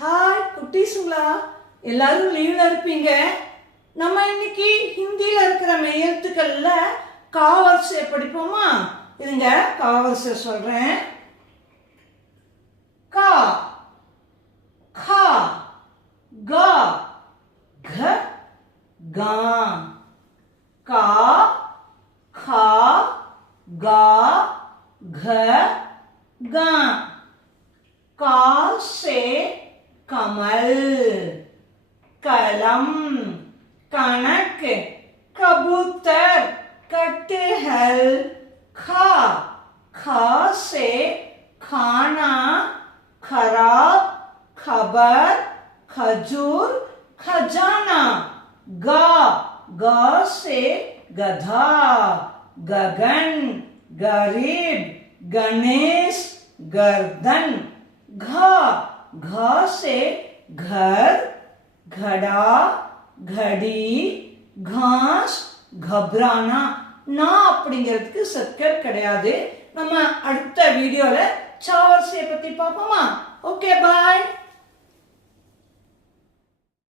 Hi குட்டீஸுங்களா, எல்லாரும் லீவ்ல இருப்பீங்க. நம்ம இன்னைக்கு ஹிந்தியில இருக்கிற மெய்யெழுத்துக்கள்ல காவரிசை படிப்போமா? இதுங்க காவரிசை சொல்றேன். கா, கா, கா, க, கா. கா, खा, गा, घ, गा. का से कमल, कलम, कनक, कबूतर, कटहल. खा, खा से खाना, खराब, खबर, खजूर, खजाना. गा, गा से गधा, गगन, गरीब, गणेश, गर्दन. घा, घा से घर, घड़ा, घड़ी, घास, घबराना. நான் அப்படிங்கிறதுக்கு சர்க்கர் கிடையாது. நம்ம அடுத்த வீடியோல சாவரிசையை பத்தி பார்ப்போமா? ஓகே, பாய்.